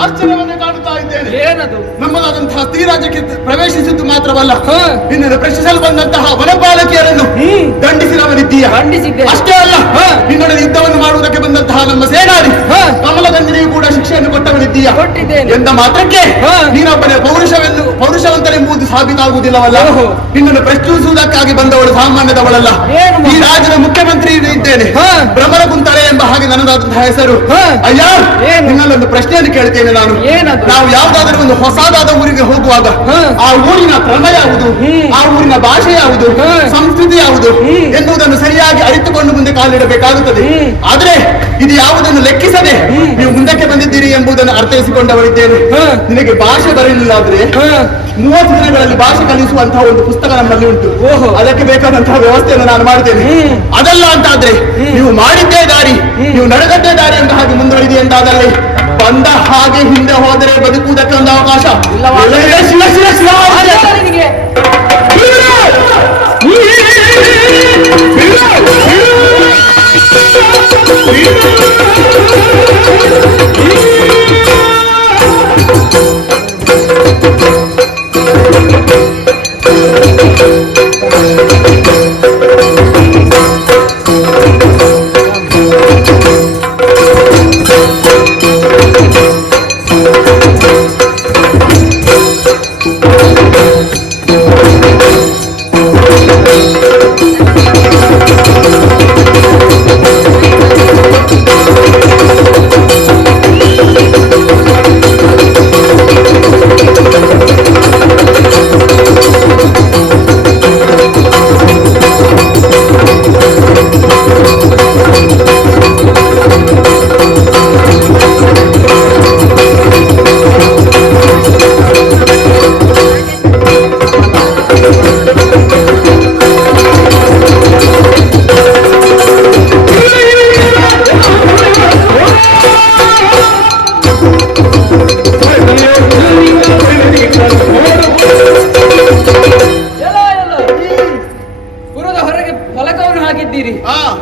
ಆಶ್ಚರ್ಯವನ್ನು ಕಾಣುತ್ತಾ ಇದ್ದೇನೆ. ಏನದು? ನಮ್ಮದಾದಂತಹ ಶ್ರೀರಾಜ್ಯಕ್ಕೆ ಪ್ರವೇಶಿಸಿದ್ದು ಮಾತ್ರವಲ್ಲ, ನಿನ್ನನ್ನು ಪ್ರಶ್ನಿಸಲು ಬಂದಂತಹ ವನಪಾಲಕಿಯರನ್ನು ದಂಡಿಸಿದವನಿದ್ದೀಯ. ಅಷ್ಟೇ ಅಲ್ಲ, ನಿನ್ನೊಡನೆ ಯುದ್ಧವನ್ನು ಮಾಡುವುದಕ್ಕೆ ಬಂದಂತಹ ನಮ್ಮ ಸೇನಾನಿ ಕಮಲದಂಜನಿಗೂ ಕೂಡ ಶಿಕ್ಷೆಯನ್ನು ಕೊಟ್ಟವನಿದ್ದೀಯ. ಎಂದ ಮಾತ್ರಕ್ಕೆ ನೀನೊಬ್ಬನೇ ಪೌರುಷವಂತನೆಂಬುದು ಸಾಬೀತಾಗುವುದಿಲ್ಲವಲ್ಲ. ನಿನ್ನನ್ನು ಪ್ರಶ್ನಿಸುವುದಕ್ಕಾಗಿ ಬಂದವಳು ಸಾಮಾನ್ಯದವಳಲ್ಲ. ಈ ರಾಜ್ಯದ ಮುಖ್ಯಮಂತ್ರಿ ಇದ್ದೇನೆ, ಭ್ರಮರ ಕುಂತಳೆ ಎಂಬ ಹಾಗೆ ನನ್ನದಾದಂತಹ ಹೆಸರು. ಅಯ್ಯ, ನಿನ್ನಲ್ಲೊಂದು ಪ್ರಶ್ನೆಯನ್ನು ಕೇಳ್ತೇನೆ ನಾನು. ನಾವು ಯಾವುದಾದರೂ ಒಂದು ಹೊಸದಾದ ಊರಿಗೆ ಹೋಗುವಾಗ ಆ ಊರಿನ ಕ್ರಮ ಯಾವುದು, ಆ ಊರಿನ ಭಾಷೆ ಯಾವುದು, ಸಂಸ್ಕೃತಿ ಯಾವುದು ಎನ್ನುವುದನ್ನು ಸರಿಯಾಗಿ ಅರಿತುಕೊಂಡು ಮುಂದೆ ಕಾಲಿಡಬೇಕಾಗುತ್ತದೆ. ಆದ್ರೆ ಇದು ಯಾವುದನ್ನು ಲೆಕ್ಕಿಸದೆ ನೀವು ಮುಂದಕ್ಕೆ ಬಂದಿದ್ದೀರಿ ಎಂಬುದನ್ನು ಅರ್ಥೈಸಿಕೊಂಡವರಿದ್ದೇನೆ. ನಿನಗೆ ಭಾಷೆ ಬರಲಿಲ್ಲ ಆದ್ರೆ 30 ದಿನಗಳಲ್ಲಿ ಭಾಷೆ ಕಲಿಸುವಂತಹ ಒಂದು ಪುಸ್ತಕ ನಮ್ಮಲ್ಲಿ ಉಂಟು. ಅದಕ್ಕೆ ಬೇಕಾದಂತಹ ವ್ಯವಸ್ಥೆಯನ್ನು ನಾನು ಮಾಡ್ತೇನೆ. ಅದಲ್ಲ ಅಂತಾದ್ರೆ ನೀವು ಮಾಡಿದ್ದೇ ದಾರಿ, ನೀವು ನಡೆದದ್ದೇ ದಾರಿ ಅಂತ ಹಾಗೆ ಮುಂದುವರಿದೆ ಅಂತಾದಲ್ಲಿ ಬಂದ ಹಾಗೆ ಹಿಂದೆ ಹೋದರೆ ಬದುಕುವುದಕ್ಕೆ ಒಂದು ಅವಕಾಶ.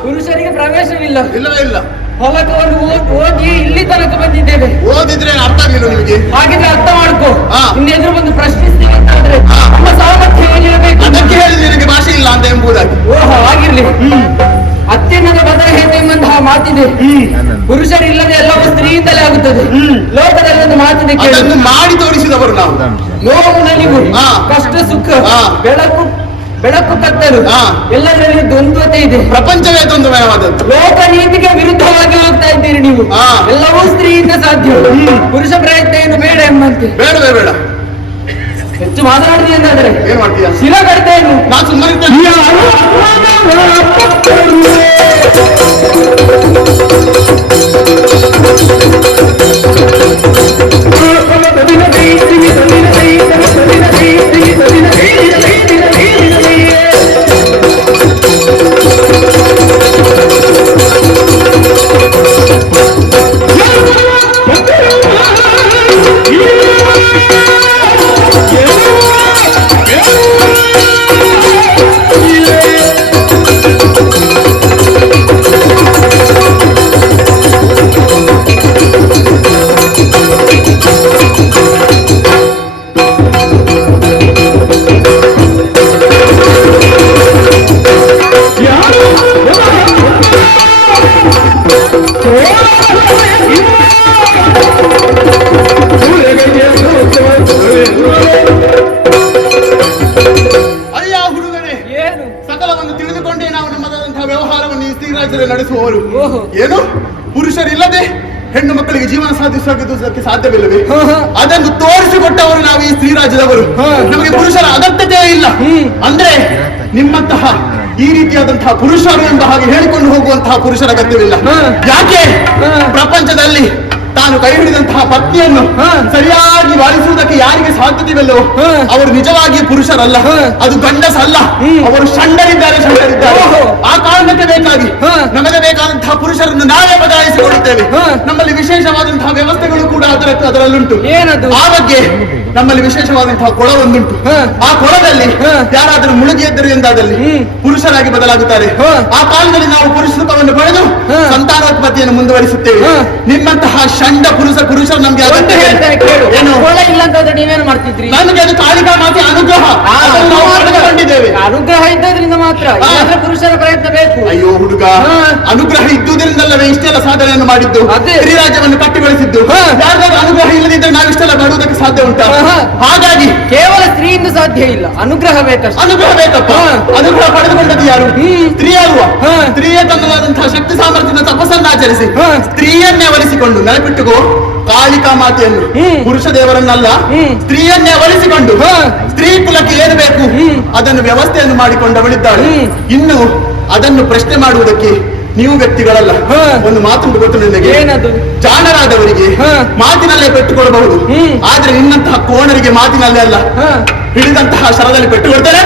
ಪುರುಷರಿಗೆ ಪ್ರವೇಶವಿಲ್ಲ. ಫಲಕವನ್ನು ಓದಿ ಇಲ್ಲಿ ತನಕ ಬಂದಿದ್ದೇವೆ. ಓದಿದ್ರೆ ಅರ್ಥ ಆಗಿಲ್ಲ ನಿಮಗೆ? ಹಾಗಿದ್ರೆ ಅರ್ಥ ಮಾಡ್ಕೋ. ಇನ್ನು ಎದುರು ಬಂದು ಪ್ರಶ್ನಿಸ್ತೀವಿ ಅಂತಾದ್ರೆ ನಮ್ಮ ಸಾಮರ್ಥ್ಯ ಏನಿರಬೇಕು. ಅದಕ್ಕೆ ಹೇಳಿದ್ರೆ ನಿನಗೆ ಭಾಷೆ ಇಲ್ಲ ಅಂತ ಎಂಬುದಾಗಿ. ಓಹೋ, ಆಗಿರ್ಲಿ. ಅತ್ಯನ್ನದ ಬದಲ ಎಂಬಂತಹ ಮಾತಿದೆ. ಪುರುಷರಿಲ್ಲದೆ ಎಲ್ಲವೂ ಸ್ತ್ರೀಯಿಂದಲೇ ಆಗುತ್ತದೆ. ಲೋಕದಲ್ಲಿ ಒಂದು ಮಾತಿದೆ, ಮಾಡಿ ತೋರಿಸಿದವರು ನಾವು. ನೋವು ನಲಿವು, ಕಷ್ಟ ಸುಖ, ಬೆಳಕು ಕತ್ತಲು ಎಲ್ಲದರಲ್ಲಿ ದ್ವಂದ್ವತೆ ಇದೆ. ಪ್ರಪಂಚವೇ ದ್ವಂದ್ವಮಯವಾದದ್ದು. ಲೋಕ ನೀತಿಗೆ ವಿರುದ್ಧವಾಗಿ ಹೋಗ್ತಾ ಇದ್ದೀರಿ ನೀವು. ಎಲ್ಲವೂ ಸ್ತ್ರೀಯಿಂದ ಸಾಧ್ಯ. ಪುರುಷ ಪ್ರಯತ್ನ ಏನು ಬೇಡ ಎಂಬಂತೆ. ಬೇಡವೇ ಬೇಡ. ಹೆಚ್ಚು ಮಾತನಾಡಿದೆ ಎಂದಾದ್ರೆ ಏನ್ ಮಾಡ್ತೀಯ? ಶಿರ ಕಡ್ತೇನು ನಾನು ಸುಮ್ಮನೆ. ನಡೆಸುವವರು ಏನು? ಪುರುಷರಿಲ್ಲದೆ ಹೆಣ್ಣು ಮಕ್ಕಳಿಗೆ ಜೀವನ ಸಾಧಿಸುವುದಕ್ಕೆ ಸಾಧ್ಯವಿಲ್ಲವೇ? ಅದನ್ನು ತೋರಿಸಿಕೊಟ್ಟವರು ನಾವು ಈ ಸ್ತ್ರೀ ರಾಜ್ಯದವರು. ನಮಗೆ ಪುರುಷರ ಅಗತ್ಯತೆ ಇಲ್ಲ. ಅಂದ್ರೆ ನಿಮ್ಮಂತಹ ಈ ರೀತಿಯಾದಂತಹ ಪುರುಷರು ಎಂಬ ಹಾಗೆ ಹೇಳಿಕೊಂಡು ಹೋಗುವಂತಹ ಪುರುಷರ ಅಗತ್ಯವಿಲ್ಲ. ಯಾಕೆ? ಪ್ರಪಂಚದಲ್ಲಿ ತಾನು ಕೈ ಹಿಡಿದಂತಹ ಪತ್ನಿಯನ್ನು ಸರಿಯಾಗಿ ಬಾಳಿಸುವುದಕ್ಕೆ ಯಾರಿಗೆ ಸಾಧ್ಯತೆವಿಲ್ಲವೋ ಅವರು ನಿಜವಾಗಿ ಪುರುಷರಲ್ಲ, ಅದು ಗಂಡಸಲ್ಲ, ಅವರು ಷಂಡರಿದ್ದಾರೆ. ಆ ಕಾರಣಕ್ಕೆ ಬೇಕಾಗಿ ನಮಗೆ ಬೇಕಾದಂತಹ ಪುರುಷರನ್ನು ನಾವೇ ಬದಲಾಯಿಸಿಕೊಳ್ಳುತ್ತೇವೆ. ನಮ್ಮಲ್ಲಿ ವಿಶೇಷವಾದಂತಹ ವ್ಯವಸ್ಥೆಗಳು ಕೂಡ ಅದರಲ್ಲುಂಟು. ಏನದು? ಆ ಬಗ್ಗೆ ನಮ್ಮಲ್ಲಿ ವಿಶೇಷವಾದಂತಹ ಕೊಳ ಒಂದುಂಟು. ಆ ಕೊಳದಲ್ಲಿ ಯಾರಾದರೂ ಮುಳುಗಿದ್ದರು ಎಂದಾದಲ್ಲಿ ಪುರುಷರಾಗಿ ಬದಲಾಗುತ್ತಾರೆ. ಆ ಕಾಲದಲ್ಲಿ ನಾವು ಪುರುಷ ಸುಖವನ್ನು ಪಡೆದು ಸಂತಾನೋತ್ಪತ್ತಿಯನ್ನು ಮುಂದುವರಿಸುತ್ತೇವೆ. ನಿಮ್ಮಂತಹ ಷಂಡ ಪುರುಷರು ನಮ್ಗೆ ಏನು ಕೊಳ ಇಲ್ಲ ಅಂತಂದ್ರೆ ನೀವೇನು ಮಾಡ್ತಿದ್ರಿ? ನಮಗೆ ಅದು ಕಾಳಿಕಾ ಮಾತೆ ಅನುಗ್ರಹ ಪಡೆದುಕೊಂಡಿದ್ದೇವೆ. ಅನುಗ್ರಹ ಇದ್ದದ್ರಿಂದ ಮಾತ್ರ, ಪುರುಷರ ಪ್ರಯತ್ನ ಬೇಕು. ಅಯ್ಯೋ ಹುಡುಗ, ಅನುಗ್ರಹ ಇದ್ದುದರಿಂದಲ್ಲವೇ ಇಷ್ಟೆಲ್ಲ ಸಾಧನೆಯನ್ನು ಮಾಡಿದ್ದು, ಶ್ರೀರಾಜ್ಯವನ್ನು ಕಟ್ಟಿಗೊಳಿಸಿದ್ದು. ಯಾರ್ದಾದ್ರೂ ಅನುಗ್ರಹ ಇಲ್ಲದಿದ್ದರೆ ನಾವಿಷ್ಟೆಲ್ಲ ಮಾಡುವುದಕ್ಕೆ ಸಾಧ್ಯ ಉಂಟಾ? ಹಾಗಾಗಿ ಕೇವಲ ಸ್ತ್ರೀಯಿಂದ ಸಾಧ್ಯ ಇಲ್ಲ, ಅನುಗ್ರಹ ಬೇಕಷ್ಟು. ಅನುಗ್ರಹ ಬೇಕಪ್ಪ. ಅನುಗ್ರಹ ಪಡೆದುಕೊಂಡದ್ದು ಯಾರು? ಸ್ತ್ರೀ ಅಲ್ವಾ? ಸ್ತ್ರೀಯೇ ತನ್ನದಾದಂತಹ ಶಕ್ತಿ ಸಾಮರ್ಥ್ಯದ ತಪಸ್ಸನ್ನು ಆಚರಿಸಿ ಸ್ತ್ರೀಯನ್ನೇ ಒಲಿಸಿಕೊಂಡು, ನೆನಪಿಟ್ಟುಕೋ, ಕಾಳಿಕಾ ಮಾತೆಯನ್ನು, ಪುರುಷ ದೇವರನ್ನಲ್ಲ, ಸ್ತ್ರೀಯನ್ನೇ ಒಲಿಸಿಕೊಂಡು ಸ್ತ್ರೀ ಕುಲಕ್ಕೆ ಏನು ಬೇಕು ಅದನ್ನು ವ್ಯವಸ್ಥೆಯನ್ನು ಮಾಡಿಕೊಂಡವಳಿದ್ದಾಳೆ. ಇನ್ನು ಅದನ್ನು ಪ್ರಶ್ನೆ ಮಾಡುವುದಕ್ಕೆ ನೀವು ವ್ಯಕ್ತಿಗಳಲ್ಲ. ಒಂದು ಮಾತುಂಟು ಗೊತ್ತು ನಿನಗೆ, ಜಾಣರಾದವರಿಗೆ ಮಾತಿನಲ್ಲೇ ಪೆಟ್ಟುಕೊಡಬಹುದು, ಆದ್ರೆ ನಿನ್ನಂತಹ ಕೋಣರಿಗೆ ಮಾತಿನಲ್ಲೇ ಅಲ್ಲ, ಹಿಡಿದಂತಹ ಶರದಲ್ಲಿ ಪೆಟ್ಟುಕೊಡ್ತಾರೆ.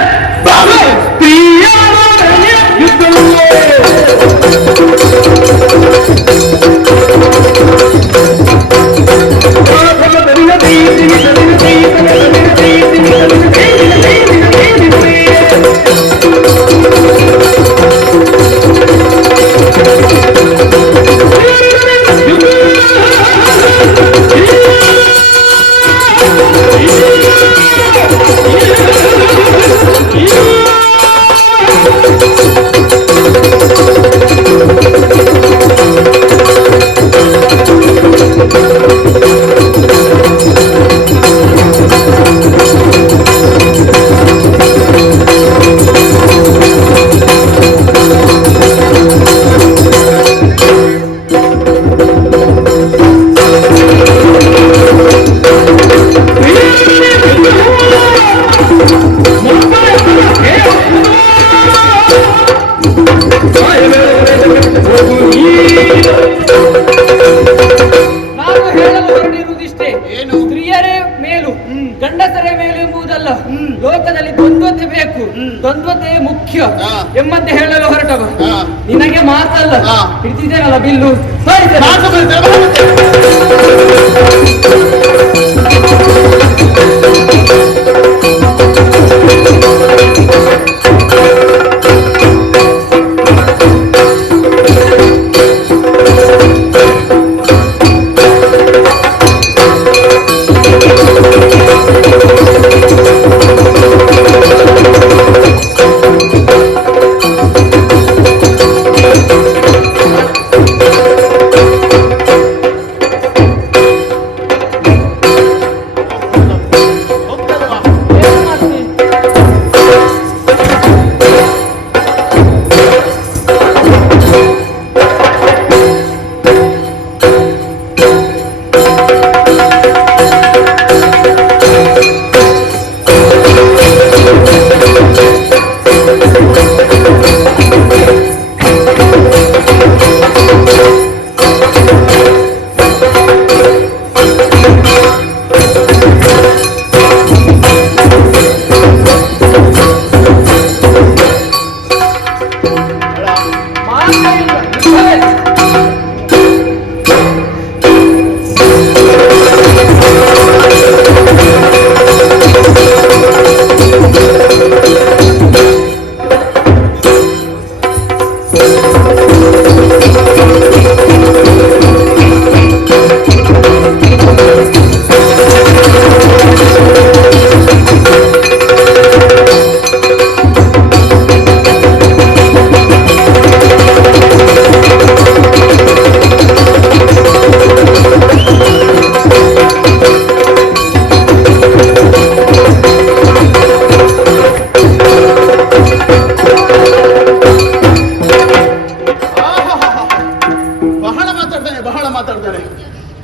ಗಂಡಸರೇ ಮೇಲು ಎಂಬುದಲ್ಲ, ಲೋಕದಲ್ಲಿ ದ್ವಂದ್ವತೆ ಬೇಕು, ದ್ವಂದ್ವತೆ ಮುಖ್ಯ ಎಂಬಂತೆ ಹೇಳಲು ಹೊರಟವ. ನಿನಗೆ ಮಾತಲ್ಲ, ಹಿಡಿದಿದ್ದೇನಲ್ಲ ಬಿಲ್ಲು.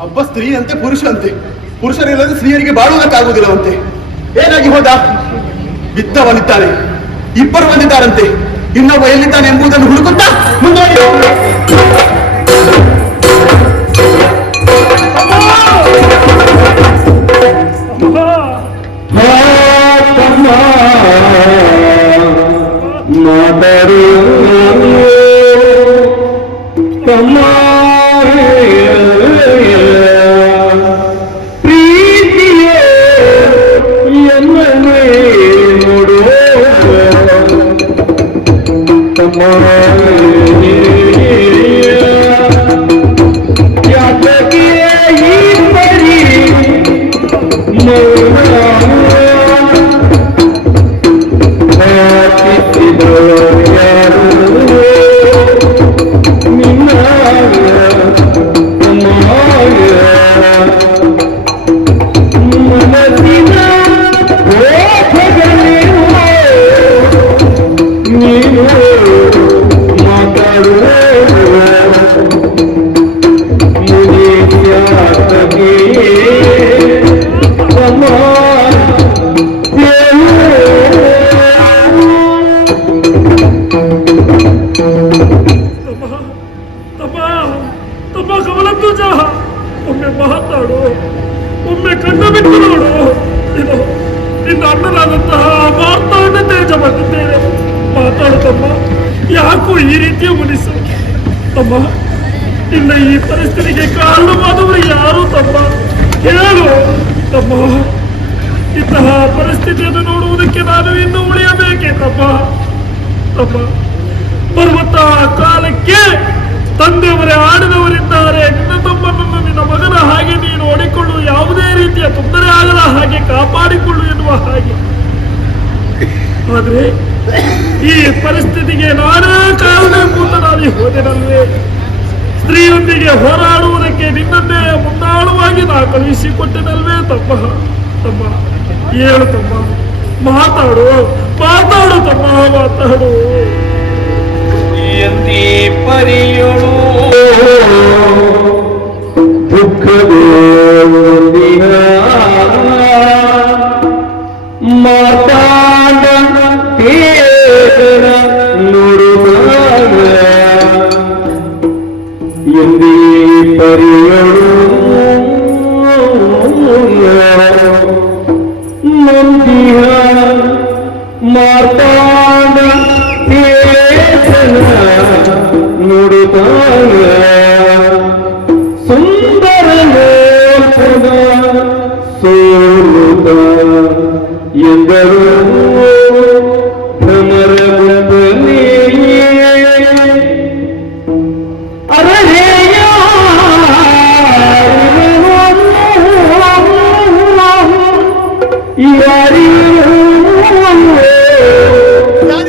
ಒಬ್ಬ ಸ್ತ್ರೀಯಂತೆ ಪುರುಷಂತೆ, ಪುರುಷರಿಲ್ಲದೆ ಸ್ತ್ರೀಯರಿಗೆ ಬಾಳುವುದಕ್ಕಾಗುವುದಿಲ್ಲವಂತೆ. ಏನಾಗಿ ಹೋದ? ಬಿದ್ದವನಿದ್ದಾನೆ, ಇಬ್ಬರು ಬಂದಿದ್ದಾರಂತೆ, ಇನ್ನೊಬ್ಬ ಎಲ್ಲಿದ್ದಾನೆ ಎಂಬುದನ್ನು ಹುಡುಕುತ್ತಾ ಮುಂದುವರಿ. ಮಾತರು ತಮ್ಮ ಒಮ್ಮೆ ಮಾತಾಡು, ಒಮ್ಮೆ ಕಣ್ಣು ಬಿಟ್ಟು ನೋಡು. ಇದು ನಿನ್ನ ಅಣ್ಣನಾದಂತಹ ಮಾತಾಡ ತೇಜ ಬಂದಿದ್ದೇನೆ. ಮಾತಾಡು ತಮ್ಮ, ಯಾಕೋ ಈ ರೀತಿಯ ಮನಸ್ಸು ತಮ್ಮ? ನಿನ್ನ ಈ ಪರಿಸ್ಥಿತಿಗೆ ಕಾರಣವಾದವರು ಯಾರು ತಮ್ಮ? ಹೇಳು ತಮ್ಮ. ಇಂತಹ ಪರಿಸ್ಥಿತಿಯನ್ನು ನೋಡುವುದಕ್ಕೆ ನಾನು ಇನ್ನೂ ಉಳಿಯಬೇಕೆ ತಮ್ಮ? ತಮ್ಮ, ಬರುವಂತಹ ಕಾಲಕ್ಕೆ ತಂದೆಯವರೇ ಆಡಿದವರಿದ್ದಾರೆ. ನಿನ್ನ ತಮ್ಮನನ್ನು ನಿನ್ನ ಮಗನ ಹಾಗೆ ನೀನು ನೋಡಿಕೊಳ್ಳು, ಯಾವುದೇ ರೀತಿಯ ತೊಂದರೆ ಆಗದ ಹಾಗೆ ಕಾಪಾಡಿಕೊಳ್ಳು ಎನ್ನುವ ಹಾಗೆ. ಆದ್ರೆ ಈ ಪರಿಸ್ಥಿತಿಗೆ ನಾನೇ ಕಾರಣಭೂತನಾಗಿ ಹೋದೆನಲ್ವೇ? ಸ್ತ್ರೀಯೊಂದಿಗೆ ಹೋರಾಡುವುದಕ್ಕೆ ನಿನ್ನನ್ನೇ ಮುಂದಾಳುವಾಗಿ ನಾ ಕಳುಹಿಸಿಕೊಟ್ಟೆನಲ್ವೇ ತಮ್ಮ? ತಮ್ಮ ಹೇಳು ತಮ್ಮ, ಮಾತಾಡು, ಮಾತಾಡು ತಮ್ಮ, ಮಾತಾಡು. ಎಂದಿ ಪರಿಯಳು ದುಃಖವೇ ಮಾತಾಡ ನುಡುವಾಗ ಎಂದಿ ಪರಿಯಳು ನಂದಿಯ ಮಾತಾಡ ನುಡುವಾಗ ಸುಂದರ ಲೋಕದ ಸೋಲುತ್ತ ಎಂದರು ಭ್ರಮರ ಗುಂಪನೇ ಅರಹೇಯ ಯಾರಿಗೂ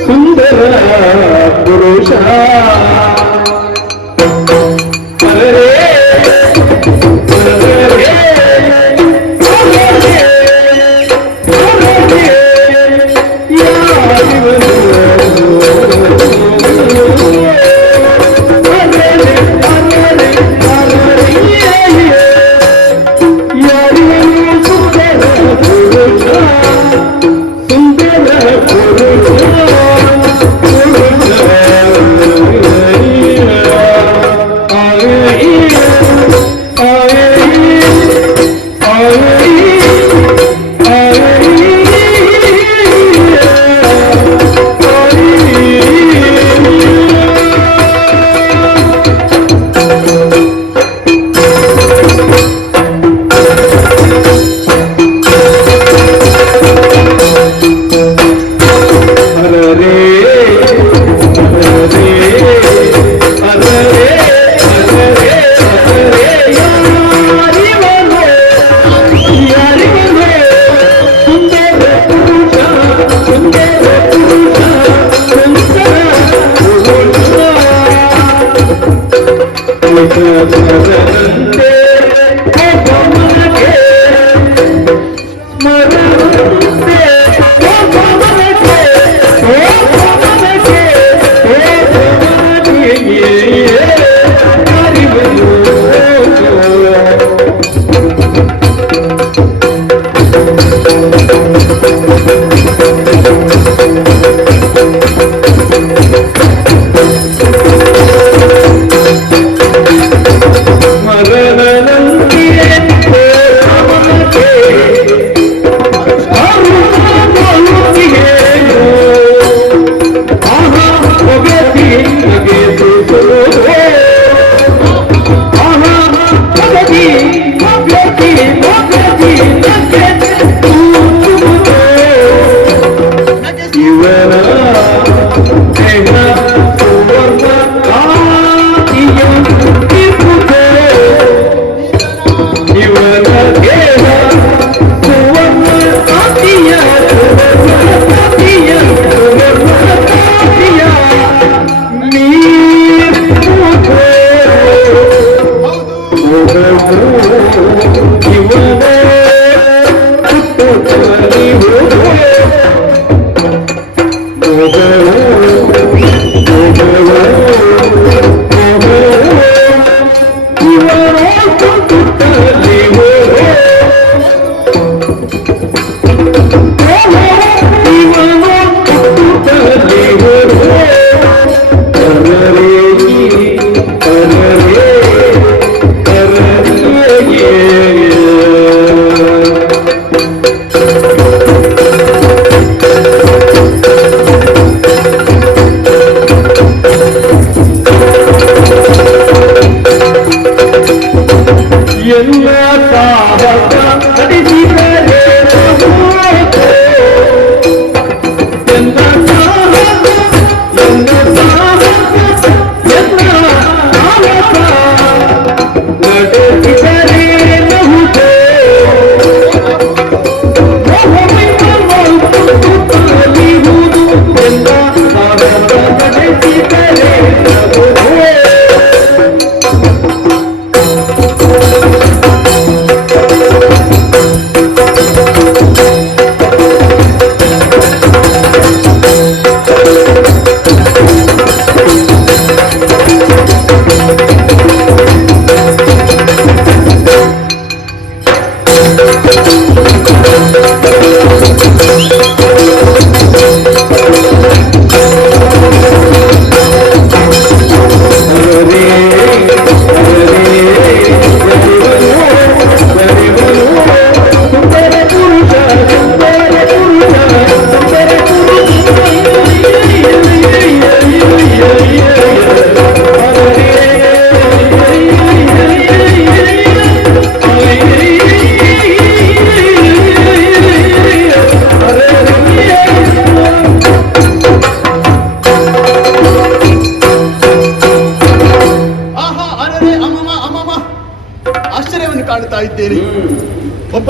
ಸುಂದರ ಪುರುಷ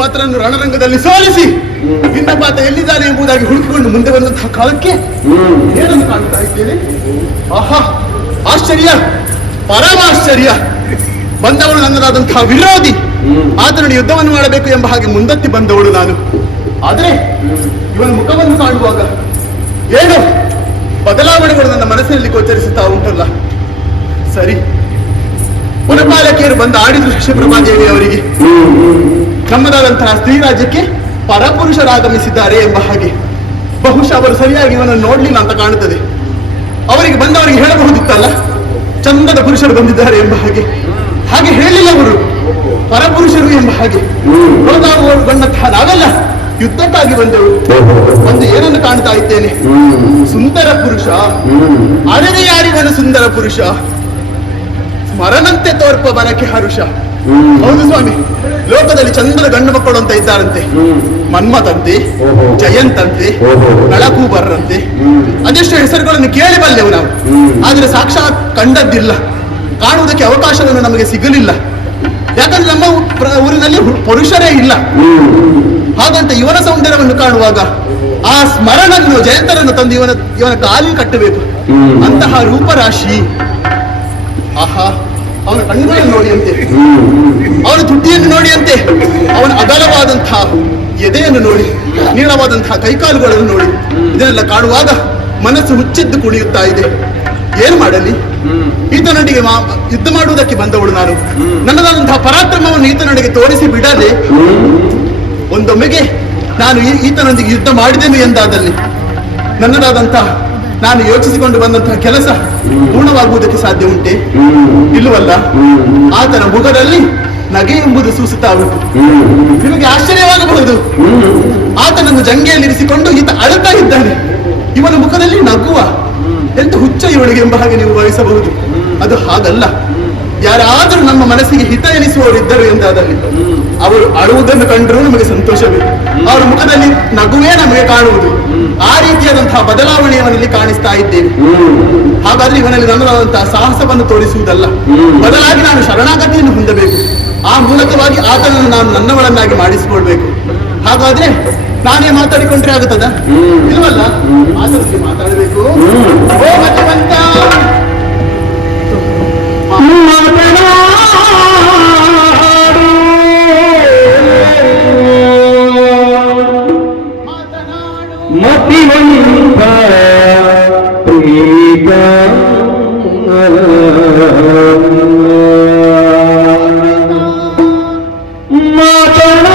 ಇನ್ನೊಬ್ಬಾತನನ್ನು ರಣರಂಗದಲ್ಲಿ ಸೋಲಿಸಿ ಇನ್ನೊಬ್ಬಾತ ಎಲ್ಲಿದ್ದಾನೆ ಎಂಬುದಾಗಿ ಹುಡುಕಿಕೊಂಡು ಮುಂದೆ ಬಂದಂತಹ ಕಾಲಕ್ಕೆ ಏನನ್ನು ಕಾಣ್ತಾ ಇದ್ದೇನೆ. ಆಹಾ, ಆಶ್ಚರ್ಯ, ಪರಮಾಶ್ಚರ್ಯ. ಬಂದವಳು ನನ್ನದಾದಂತಹ ವಿರೋಧಿ, ಆತನನ್ನು ಯುದ್ಧವನ್ನು ಮಾಡಬೇಕು ಎಂಬ ಹಾಗೆ ಮುಂದತ್ತಿ ಬಂದವಳು ನಾನು. ಆದರೆ ಇವನ ಮುಖವನ್ನು ಕಾಣುವಾಗ ಏನು ಬದಲಾವಣೆಗಳು ನನ್ನ ಮನಸ್ಸಿನಲ್ಲಿ ಗೋಚರಿಸುತ್ತಾ ಉಂಟಲ್ಲ. ಸರಿ, ಪುನಪಾಲಕಿಯರು ಬಂದು ಆಡಿದ್ರು ಶಶಿಪ್ರಭಾದೇವಿ ಅವರಿಗೆ ನಮ್ಮದಾದಂತಹ ಸ್ತ್ರೀ ರಾಜ್ಯಕ್ಕೆ ಪರಪುರುಷರಾಗಮಿಸಿದ್ದಾರೆ ಎಂಬ ಹಾಗೆ. ಬಹುಶಃ ಅವರು ಸರಿಯಾಗಿ ಇವನನ್ನು ನೋಡ್ಲಿಲ್ಲ ಅಂತ ಕಾಣುತ್ತದೆ. ಅವರಿಗೆ ಬಂದವರಿಗೆ ಹೇಳಬಹುದಿತ್ತಲ್ಲ, ಚಂದದ ಪುರುಷರು ಬಂದಿದ್ದಾರೆ ಎಂಬ ಹಾಗೆ. ಹಾಗೆ ಹೇಳಿಲ್ಲ ಅವರು, ಪರಪುರುಷರು ಎಂಬ ಹಾಗೆ. ಬಂದಂತಹ ನಾವೆಲ್ಲ ಯುದ್ಧಕ್ಕಾಗಿ ಬಂದೆವು. ಒಂದು ಏನನ್ನು ಕಾಣ್ತಾ ಇದ್ದೇನೆ, ಸುಂದರ ಪುರುಷ. ಅರೆರೆ ಯಾರಿವನು ಸುಂದರ ಪುರುಷ, ಸ್ಮರಣಂತೆ ತೋರ್ಪ ಮನಕ್ಕೆ ಹರುಷ. ಹೌದು ಸ್ವಾಮಿ, ಲೋಕದಲ್ಲಿ ಚಂದದ ಗಂಡು ಮಕ್ಕಳು ಅಂತ ಇದ್ದಾರಂತೆ. ಮನ್ಮಥಂತೆ, ಜಯಂತಂತೆ, ನಳಕೂಬರ್ರಂತೆ, ಅದೆಷ್ಟು ಹೆಸರುಗಳನ್ನು ಕೇಳಿಬಲ್ಲೆವು ನಾವು. ಆದರೆ ಸಾಕ್ಷಾತ್ ಕಂಡದ್ದಿಲ್ಲ, ಕಾಣುವುದಕ್ಕೆ ಅವಕಾಶವನ್ನು ನಮಗೆ ಸಿಗಲಿಲ್ಲ. ಯಾಕಂದ್ರೆ ನಮ್ಮ ಊರಿನಲ್ಲಿ ಪುರುಷರೇ ಇಲ್ಲ. ಹಾಗಂತ ಇವನ ಸೌಂದರ್ಯವನ್ನು ಕಾಣುವಾಗ ಆ ಸ್ಮರಣನ್ನು, ಜಯಂತರನ್ನು ತಂದು ಇವನ ಕಾಲಿಗೆ ಕಟ್ಟಬೇಕು. ಅಂತಹ ರೂಪರಾಶಿ. ಆಹಾ, ಅವನ ಕಣ್ಣುಗಳನ್ನು ನೋಡಿಯಂತೆ, ಅವನ ತುಟಿಯನ್ನು ನೋಡಿಯಂತೆ, ಅವನ ಅಗಲವಾದಂತಹ ಎದೆಯನ್ನು ನೋಡಿ, ನೀಳವಾದಂತಹ ಕೈಕಾಲುಗಳನ್ನು ನೋಡಿ, ಇದನ್ನೆಲ್ಲ ಕಾಣುವಾಗ ಮನಸ್ಸು ಹುಚ್ಚಿದ್ದು ಕುಣಿಯುತ್ತಾ ಇದೆ. ಏನು ಮಾಡಲಿ, ಈತನೊಂದಿಗೆ ಯುದ್ಧ ಮಾಡುವುದಕ್ಕೆ ಬಂದವಳು ನಾನು. ನನ್ನದಾದಂತಹ ಪರಾಕ್ರಮವನ್ನು ಈತನೊಂದಿಗೆ ತೋರಿಸಿ ಬಿಡದೆ ಒಂದೊಮ್ಮೆಗೆ ನಾನು ಈತನೊಂದಿಗೆ ಯುದ್ಧ ಮಾಡಿದೆನು ಎಂದಾದಲ್ಲಿ ನನ್ನದಾದಂತಹ ನಾನು ಯೋಚಿಸಿಕೊಂಡು ಬಂದಂತಹ ಕೆಲಸ ಪೂರ್ಣವಾಗುವುದಕ್ಕೆ ಸಾಧ್ಯ ಉಂಟೆ? ಇಲ್ಲವಲ್ಲ. ಆತನ ಮುಖದಲ್ಲಿ ನಗೆ ಎಂಬುದು ಸೂಸುತ್ತಾ ಉಂಟು. ನಿಮಗೆ ಆಶ್ಚರ್ಯವಾಗಬಹುದು, ಆತನನ್ನು ಜಂಗೆಯಲ್ಲಿರಿಸಿಕೊಂಡು ಈತ ಅಳುತ್ತಾ ಇದ್ದಾನೆ. ಇವನ ಮುಖದಲ್ಲಿ ನಗುವ ಎಂತ ಹುಚ್ಚ ಇವಳಿಗೆ ಎಂಬ ಹಾಗೆ ನೀವು ಭಾವಿಸಬಹುದು. ಅದು ಹಾಗಲ್ಲ. ಯಾರಾದರೂ ನಮ್ಮ ಮನಸ್ಸಿಗೆ ಹಿತ ಎನಿಸುವವರಿದ್ದರು ಎಂದಾದಲ್ಲಿ ಅವರು ಅಳುವುದನ್ನು ಕಂಡರೂ ನಮಗೆ ಸಂತೋಷವೇ. ಅವರ ಮುಖದಲ್ಲಿ ನಗುವೇ ನಮಗೆ ಕಾಣುವುದು. ಆ ರೀತಿಯಾದಂತಹ ಬದಲಾವಣೆ ಇವನಲ್ಲಿ ಕಾಣಿಸ್ತಾ ಇದ್ದೇನೆ. ಹಾಗಾದ್ರೆ ಇವನಲ್ಲಿ ನನ್ನದಾದಂತಹ ಸಾಹಸವನ್ನು ತೋರಿಸುವುದಲ್ಲ, ಬದಲಾಗಿ ನಾನು ಶರಣಾಗತಿಯನ್ನು ಹೊಂದಬೇಕು. ಆ ಮೂಲಕವಾಗಿ ಆತನನ್ನು ನಾನು ನನ್ನವಳನ್ನಾಗಿ ಮಾಡಿಸಿಕೊಳ್ಬೇಕು. ಹಾಗಾದ್ರೆ ನಾನೇ ಮಾತಾಡಿಕೊಂಡ್ರೆ ಆಗುತ್ತದ? ಇಲ್ವಲ್ಲ, ಆತನಿಗೆ ಮಾತಾಡಬೇಕು. ಓ ಮಧ್ಯವಂತ, ಮತಿವಂತ ಪ್ರೀತ ಮತಿವಂತ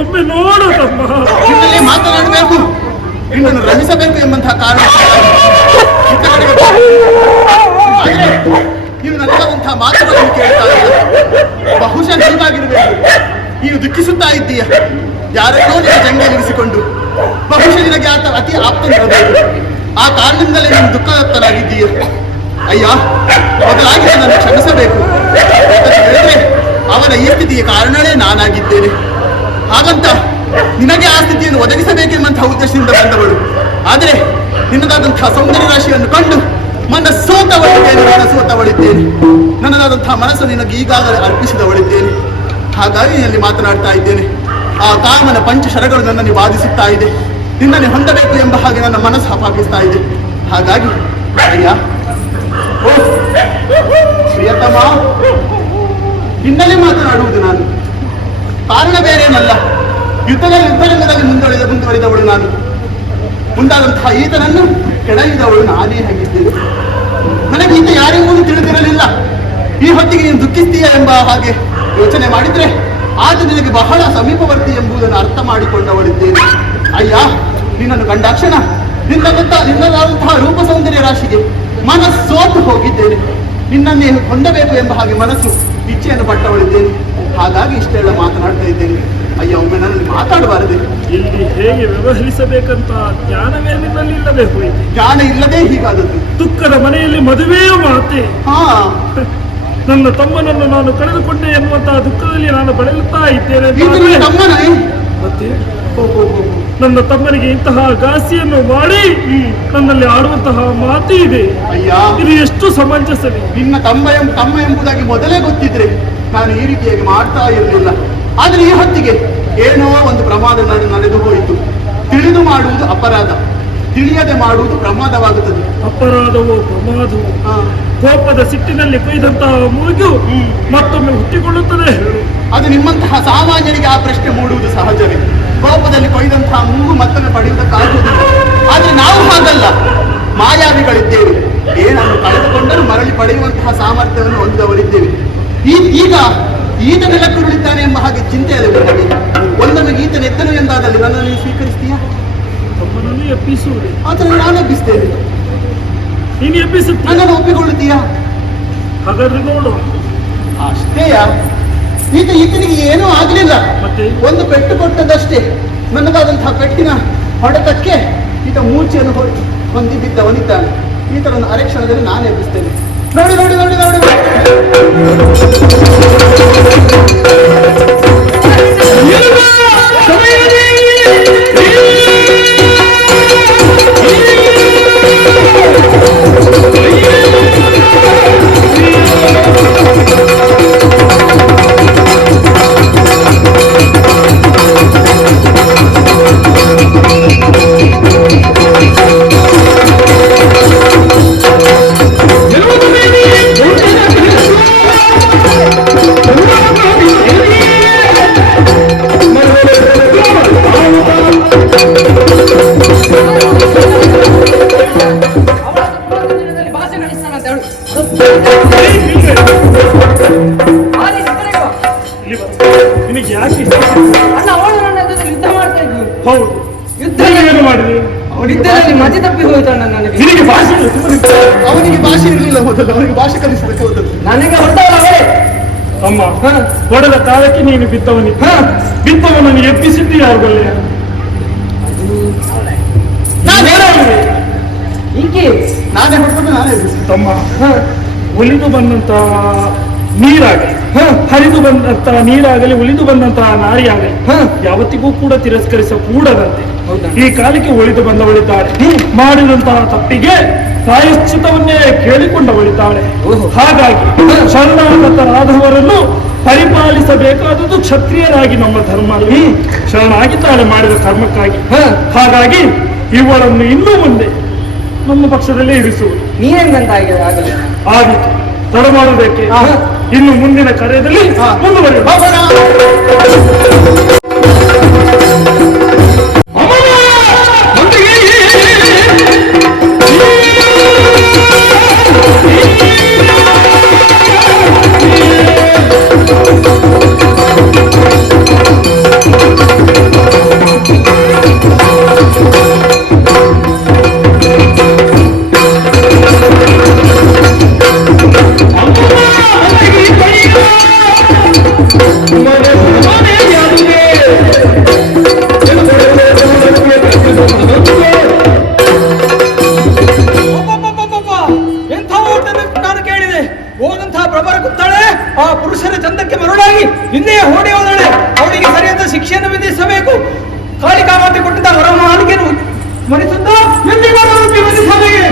ಒಮ್ಮೆ ನೋಡು ತಮ್ಮ. ನಿನ್ನಲ್ಲಿ ಮಾತನಾಡಬೇಕು, ನಿನ್ನನ್ನು ರಮಿಸಬೇಕು ಎಂಬಂತಹ ಕಾರಣ ನೀನು ನನಗಾದಂತಹ ಮಾತುಗಳನ್ನು ಕೇಳ್ತಾ ಇಲ್ಲ. ಬಹುಶಃ ಹೀಗಾಗಿರಬೇಕು. ನೀನು ದುಃಖಿಸುತ್ತಾ ಇದ್ದೀಯ, ಯಾರನ್ನೋ ನಿನ್ನ ಜಂಗಲಿರಿಸಿಕೊಂಡು. ಬಹುಶಃ ನಿನಗೆ ಆತ ಅತಿ ಆಪ್ತನಿರಬೇಕು. ಆ ಕಾರಣದಿಂದಲೇ ನೀನು ದುಃಖದತ್ತನಾಗಿದ್ದೀಯ. ಅಯ್ಯ, ಮೊದಲಾಗಿ ನನ್ನನ್ನು ಕ್ಷಮಿಸಬೇಕು. ಹೇಳಿದ್ರೆ ಅವನ ಈ ಸ್ಥಿತಿಯ ಕಾರಣವೇ ನಾನಾಗಿದ್ದೇನೆ. ಹಾಗಂತ ನಿನಗೆ ಆ ಸ್ಥಿತಿಯನ್ನು ಒದಗಿಸಬೇಕೆಂಬಂತಹ ಉದ್ದೇಶದಿಂದ ಬಂದವಳು. ಆದರೆ ನಿನ್ನದಾದಂತಹ ಸೌಂದರ್ಯ ರಾಶಿಯನ್ನು ಕಂಡು ಸೋತವಳಿದ್ದೇನೆ. ನನ್ನದಾದಂತಹ ಮನಸ್ಸು ನಿನಗೆ ಈಗಾಗಲೇ ಅರ್ಪಿಸಿದವಳಿದ್ದೇನೆ. ಹಾಗಾಗಿ ನಿನ್ನಲ್ಲಿ ಮಾತನಾಡ್ತಾ ಇದ್ದೇನೆ. ಆ ಕಾಮನ ಪಂಚಶರಗಳು ನನ್ನನ್ನು ಬಾಧಿಸುತ್ತಾ ಇದೆ. ನಿನ್ನನ್ನು ಹೊಂದಬೇಕು ಎಂಬ ಹಾಗೆ ನನ್ನ ಮನಸ್ಸು ಹಪಾಪಿಸ್ತಾ ಇದೆ. ಹಾಗಾಗಿ ಅಯ್ಯ, ಓ ಪ್ರಿಯತಮ, ನಿನ್ನಲ್ಲೇ ಮಾತನಾಡುವುದು ನಾನು. ಕಾರಣ ಬೇರೇನಲ್ಲ, ಯುದ್ಧರಂಗದಲ್ಲಿ ಮುಂದುವರಿದವಳು ನಾನು. ಮುಂದಾದಂತಹ ಈತನನ್ನು ಕೆಳಗಿದವಳು ನಾನೇ ಆಗಿದ್ದೇನೆ. ನನಗೆ ಈತ ಯಾರೆಂಬುದು ತಿಳಿದಿರಲಿಲ್ಲ. ಈ ಹೊತ್ತಿಗೆ ನೀನು ದುಃಖಿಸ್ತೀಯ ಎಂಬ ಹಾಗೆ ಯೋಚನೆ ಮಾಡಿದ್ರೆ ಆಗ ನಿನಗೆ ಬಹಳ ಸಮೀಪವರ್ತಿ ಎಂಬುದನ್ನು ಅರ್ಥ ಮಾಡಿಕೊಂಡವಳಿದ್ದೇನೆ. ಅಯ್ಯ, ನಿನ್ನನ್ನು ಕಂಡಾಕ್ಷಣ ನಿನ್ನದಾದಂತಹ ರೂಪ ಸೌಂದರ್ಯ ರಾಶಿಗೆ ಮನಸ್ಸೋತು ಹೋಗಿದ್ದೇನೆ. ನಿನ್ನನ್ನೇ ಹೊಂದಬೇಕು ಎಂಬ ಹಾಗೆ ಮನಸ್ಸು ಇಚ್ಛೆಯನ್ನು ಪಟ್ಟವಳಿದ್ದೇನೆ. ಹಾಗಾಗಿ ಇಷ್ಟೆಲ್ಲ ಮಾತನಾಡ್ತಾ ಇದ್ದೇನೆ. ಅಯ್ಯ, ಒಮ್ಮೆ ನನ್ನಲ್ಲಿ ಮಾತಾಡಬಾರದೆ. ಇಲ್ಲಿ ಹೇಗೆ ವ್ಯವಹರಿಸಬೇಕಂತ ಜ್ಞಾನವೇ ನಿನ್ನಲ್ಲಿ ಇಲ್ಲದೆ ಹೋಯಿತು. ಜ್ಞಾನ ಇಲ್ಲದೆ ಹೀಗಾದದ್ದು. ದುಃಖದ ಮನೆಯಲ್ಲಿ ಮದುವೆಯೂ ಮಾತೆ. ಹಾ, ನನ್ನ ತಮ್ಮನನ್ನು ನಾನು ಕಳೆದುಕೊಂಡೆ ಎನ್ನುವಂತಹ ದುಃಖದಲ್ಲಿ ನಾನು ಬಳಲುತ್ತಾ ಇದ್ದೇನೆ. ತಮ್ಮನೇ ಮತ್ತೆ ನನ್ನ ತಮ್ಮನಿಗೆ ಇಂತಹ ಘಾಸಿಯನ್ನು ಮಾಡಿ ನನ್ನಲ್ಲಿ ಆಡುವಂತಹ ಮಾತು ಇದೆ. ಅಯ್ಯ, ಇದು ಎಷ್ಟು ಸಮಂಜಸವೇ. ನಿನ್ನ ತಮ್ಮ ಎಂಬುದಾಗಿ ಮೊದಲೇ ಗೊತ್ತಿದ್ರೆ ನಾನು ಈ ರೀತಿಯಾಗಿ ಮಾಡ್ತಾ ಇರಲಿಲ್ಲ. ಆದರೆ ಈ ಹೊತ್ತಿಗೆ ಏನೋ ಒಂದು ಪ್ರಮಾದ ನಡೆದು ಹೋಯಿತು. ತಿಳಿದು ಮಾಡುವುದು ಅಪರಾಧ, ತಿಳಿಯದೆ ಮಾಡುವುದು ಪ್ರಮಾದವಾಗುತ್ತದೆ. ಅಪರಾಧವೋ ಪ್ರಮಾದವೋ ಕೋಪದ ಸಿಟ್ಟಿನಲ್ಲಿ ಕೊಯ್ದಂತಹ ಮೂಗು ಮತ್ತೊಮ್ಮೆ ಹುಟ್ಟಿಕೊಳ್ಳುತ್ತದೆ. ಅದು ನಿಮ್ಮಂತಹ ಸಾಮಾನ್ಯರಿಗೆ ಆ ಪ್ರಶ್ನೆ ಮೂಡುವುದು ಸಹಜವೇ. ಕೋಪದಲ್ಲಿ ಕೊಯ್ದಂತಹ ಮೂಗು ಮತ್ತೊಮ್ಮೆ ಪಡೆಯುವುದಕ್ಕಾಗುವುದಿಲ್ಲ. ಆದರೆ ನಾವು ಹಾಗಲ್ಲ, ಮಾಯಾವಿಗಳಿದ್ದೇವೆ. ಏನನ್ನು ಕಳೆದುಕೊಂಡರೂ ಮರಳಿ ಪಡೆಯುವಂತಹ ಸಾಮರ್ಥ್ಯವನ್ನು ಹೊಂದಿದವರಿದ್ದೇವೆ. ಈಗ ಈತನೆಲ್ಲ ಕುರುಳಿದ್ದಾನೆ ಎಂಬ ಹಾಗೆ ಚಿಂತೆ ಅಲ್ಲ ನಮಗೆ. ಒಂದೊಮ್ಮೆ ಈತನ ಎತ್ತನು ಎಂದಾದಲ್ಲಿ ನನ್ನನ್ನು ನೀವು ಸ್ವೀಕರಿಸ್ತೀಯಾ? ತಮ್ಮನನ್ನು ಎಬ್ಬಿಸುವುದೇ? ಆದರೆ ನಾನು ಎಬ್ಬಿಸ್ತೇನೆ. ನೀನು ಎಬ್ಬಿಸುತ್ತೀಯ? ನನ್ನನ್ನು ಒಪ್ಪಿಕೊಳ್ಳುತ್ತೀಯಾ? ಹಾಗಾದ್ರೆ ನೋಡು. ಅಷ್ಟೇಯ? ಈತನಿಗೆ ಏನೂ ಆಗಲಿಲ್ಲ, ಮತ್ತೆ ಒಂದು ಪೆಟ್ಟು ಕೊಟ್ಟದಷ್ಟೇ. ನನ್ನದಾದಂತಹ ಪೆಟ್ಟಿನ ಹೊಡೆತಕ್ಕೆ ಈತ ಮೂರ್ಛೆಯನ್ನು ಹೊಂದಿ ಬಿದ್ದವನಿದ್ದಾನೆ. ಈತನನ್ನು ಅರೆಕ್ಷಣದಲ್ಲಿ ನಾನು ಎಬ್ಬಿಸ್ತೇನೆ. ನೋಡಿ ನೋಡಿ ನೋಡಿ ನೋಡಿ ನಿನಗೆ ಯಾಕೆ ಅಣ್ಣ ಅವಳು ನನ್ನ ಜೊತೆ ಯುದ್ಧ ಮಾಡ್ತಾ ಇದ್ಲು. ಹೌದು, ಯುದ್ಧ ಏನು ಮಾಡಿದೆ? ಯುದ್ಧದಲ್ಲಿ ಮತಿ ತಪ್ಪಿ ಹೋಯ್ತು ಅಣ್ಣ ನನಗೆ. ನಿನಗೆ ಭಾಷೆ ಅವನಿಗೆ ಭಾಷೆ ಇರಲಿಲ್ಲ ಮೊದಲು, ಅವನಿಗೆ ಭಾಷೆ ಕಲಿಸಬೇಕು ಹೋದದ್ದು. ನನಗೆ ಹೊಡೆದವಳು ಅವಳೇ. ಅಮ್ಮ, ಹೊಡೆದ ಕಾಲಕ್ಕೆ ನೀನು ಬಿದ್ದವನಿದ್ದ. ಬಿದ್ದವನನ್ನು ಎಬ್ಬಿಸಿದ್ದು ಯಾರು ಬಲ್ಲೆಯ? ಈಕೆ ನಾನೇ ಹೊಡ್ಕೊಂಡು ನಾನೇ ಎಬ್ಬಿಸಿ. ತಮ್ಮ, ಒಲಿದು ಬಂದಂತಹ ನೀರಾಗಲಿ, ಹರಿದು ಬಂದಂತಹ ನೀರಾಗಲಿ, ಉಳಿದು ಬಂದಂತಹ ನಾರಿಯಾಗಲಿ ಯಾವತ್ತಿಗೂ ಕೂಡ ತಿರಸ್ಕರಿಸಕೂಡದಂತೆ ಈ ಕಾಲಕ್ಕೆ ಒಳಿದು ಬಂದವಳಿದ್ದಾಳೆ. ಮಾಡಿದಂತಹ ತಪ್ಪಿಗೆ ಪ್ರಾಯಶ್ಚಿತವನ್ನೇ ಕೇಳಿಕೊಂಡವಳಿದ್ದಾಳೆ. ಹಾಗಾಗಿ ಶರಣಾಗತರಾದವರನ್ನು ಪರಿಪಾಲಿಸಬೇಕಾದದ್ದು ಕ್ಷತ್ರಿಯರಾಗಿ ನಮ್ಮ ಧರ್ಮ. ಶರಣಾಗಿದ್ದಾಳೆ ಮಾಡಿದ ಕರ್ಮಕ್ಕಾಗಿ. ಹಾಗಾಗಿ ಇವಳನ್ನು ಇನ್ನು ಮುಂದೆ ನಮ್ಮ ಪಕ್ಷದಲ್ಲೇ ಇರಿಸುವುದು. ನೀನೆಂಗಂತ ಆಗಲಿ ಆದಿತ್ತು. ತಡ ಮಾಡುವುದಕ್ಕೆ ಇನ್ನು ಮುಂದಿನ ಕಾರ್ಯದಲ್ಲಿ ಮುಂದುವರಿಯುವ. ಕಾಳಿಕಾಮಾತೆ ಕೊಟ್ಟಿದ್ದ ವರ ಮಾಲಿಕೆಯನ್ನು ಮರಿಸುತ್ತಾ ಎಂದಿಗೂ ಸಭೆಗೆ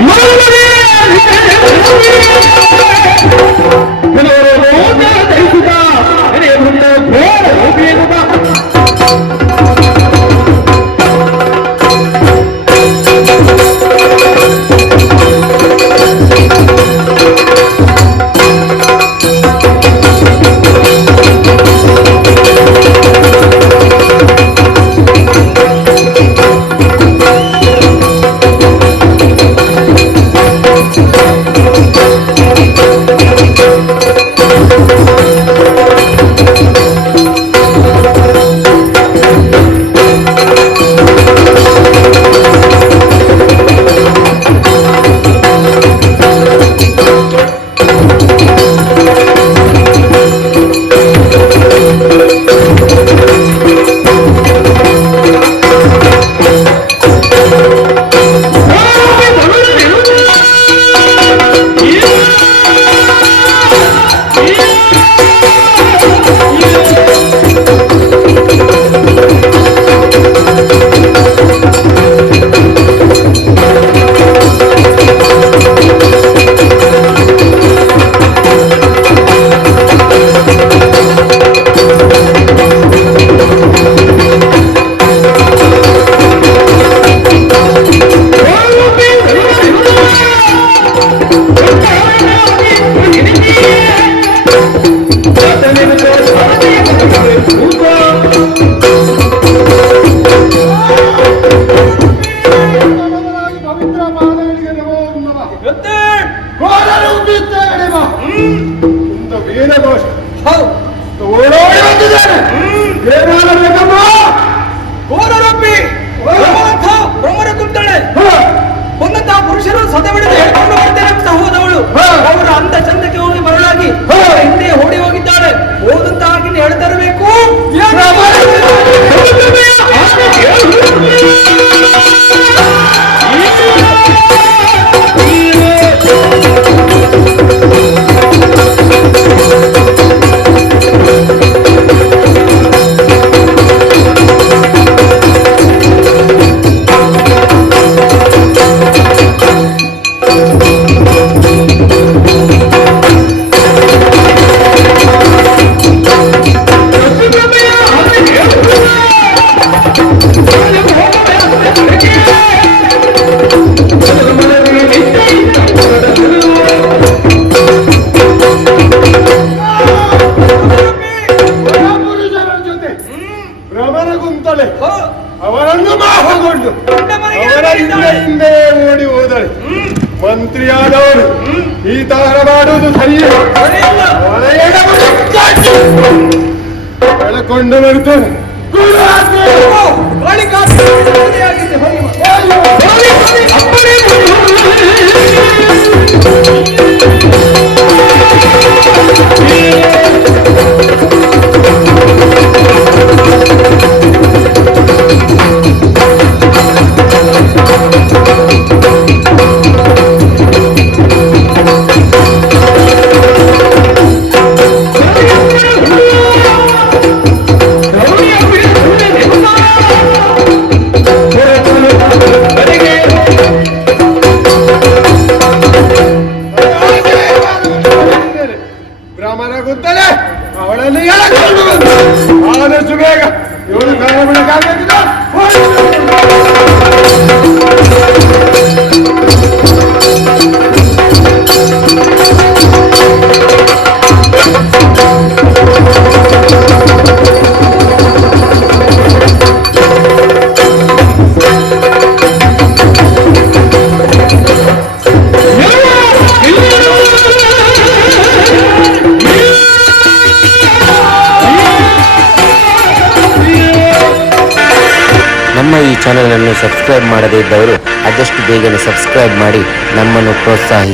ಬ್ರಹ್ಮರ ಕುಂತಳೆ ಒಂದಂತಹ ಪುರುಷರು ಸದೆಬಡಿದು ಹೇಳ್ಕೊಂಡು ಬರ್ತೇನೆ ಅಂತ ಹೋದವಳು ಅವರು ಅಂದ ಚಂದಕ್ಕೆ ಹೋಗಿ ಮರಳಾಗಿ ಹಿಂದೆ ಓಡಿ ಹೋಗಿದ್ದಾಳೆ. ಹೋದಂತ ಹಾಗೆ ಹೇಳ್ತರಬೇಕು. ಅವರನ್ನು ಮಾಹಗೊಂಡು ಅವರ ಹಿಂದೆ ಓಡಿ ಹೋದಳೆ. ಮಂತ್ರಿಯಾದವರು ಈ ತರ ಮಾಡುವುದು ಕಳ್ಕೊಂಡು ಬರ್ತೇನೆ. ಬ್ರಾಹ್ಮಣಗುತ್ತಲೆ ಅವಳನ್ನು ಎಳಕೊಂಡು ಬಂದು ಆದಷ್ಟು ಬೇಗ ಇವಳು ಕಾಲ ಬಿಡಕ್ಕಾಗಲಿಲ್ಲ. ನಮ್ಮ ಈ ಚಾನೆಲ್ ಅನ್ನು ಸಬ್ಸ್ಕ್ರೈಬ್ ಮಾಡದೇ ಇದ್ದವರು ಆದಷ್ಟು ಬೇಗನೆ ಸಬ್ಸ್ಕ್ರೈಬ್ ಮಾಡಿ ನಮ್ಮನ್ನು ಪ್ರೋತ್ಸಾಹಿಸಿ.